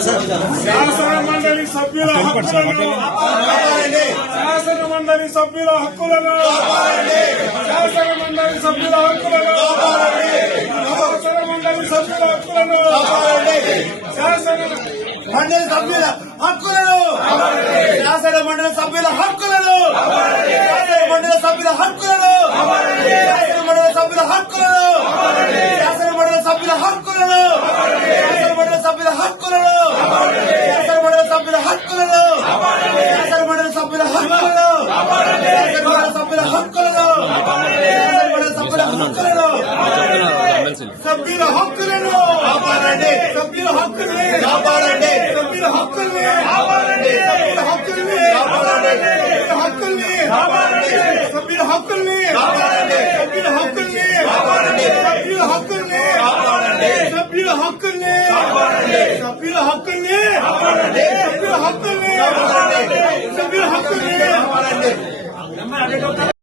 శాసన మండలి సభ్యుల హక్కులను శాసన మండలి సభ్యుల హక్కులను శాసన మండలి సభ్యుల హక్కులను శాసన మండలి సభ్యుల హక్కులను శాసన మండలి సభ్యుల హక్కులను శాసన మండలి సభ్యుల హక్కులను శాసన మండలి సభ్యుల హక్కులను శాసన మండలి సభ్యుల హక్కులను శాసన మండలి సభ్యుల హక్కులను శాసన మండలి సభ్యుల హక్కులను శాసన మండలి సభ్యుల హక్కులను శాసన మండలి సభ్యుల హక్కులను శాసన మండలి సభ్యుల హక్కులను శాసన మండలి సభ్యుల హక్కులను సభ్యుల హక్కులను కాపాడండి సభ్యుల హక్కుల్ని కాపాడండి సభ్యుల హక్కుల్ని కాపాడండి సభ్యుల హక్కుల్ని కాపాడండి సభ్యుల హక్కుల్ని కాపాడండి సభ్యుల హక్కుల్ని కాపాడండి సభ్యుల హక్కుల్ని కాపాడండి సభ్యుల హక్కుల్ని కాపాడండి సభ్యుల హక్కుల్ని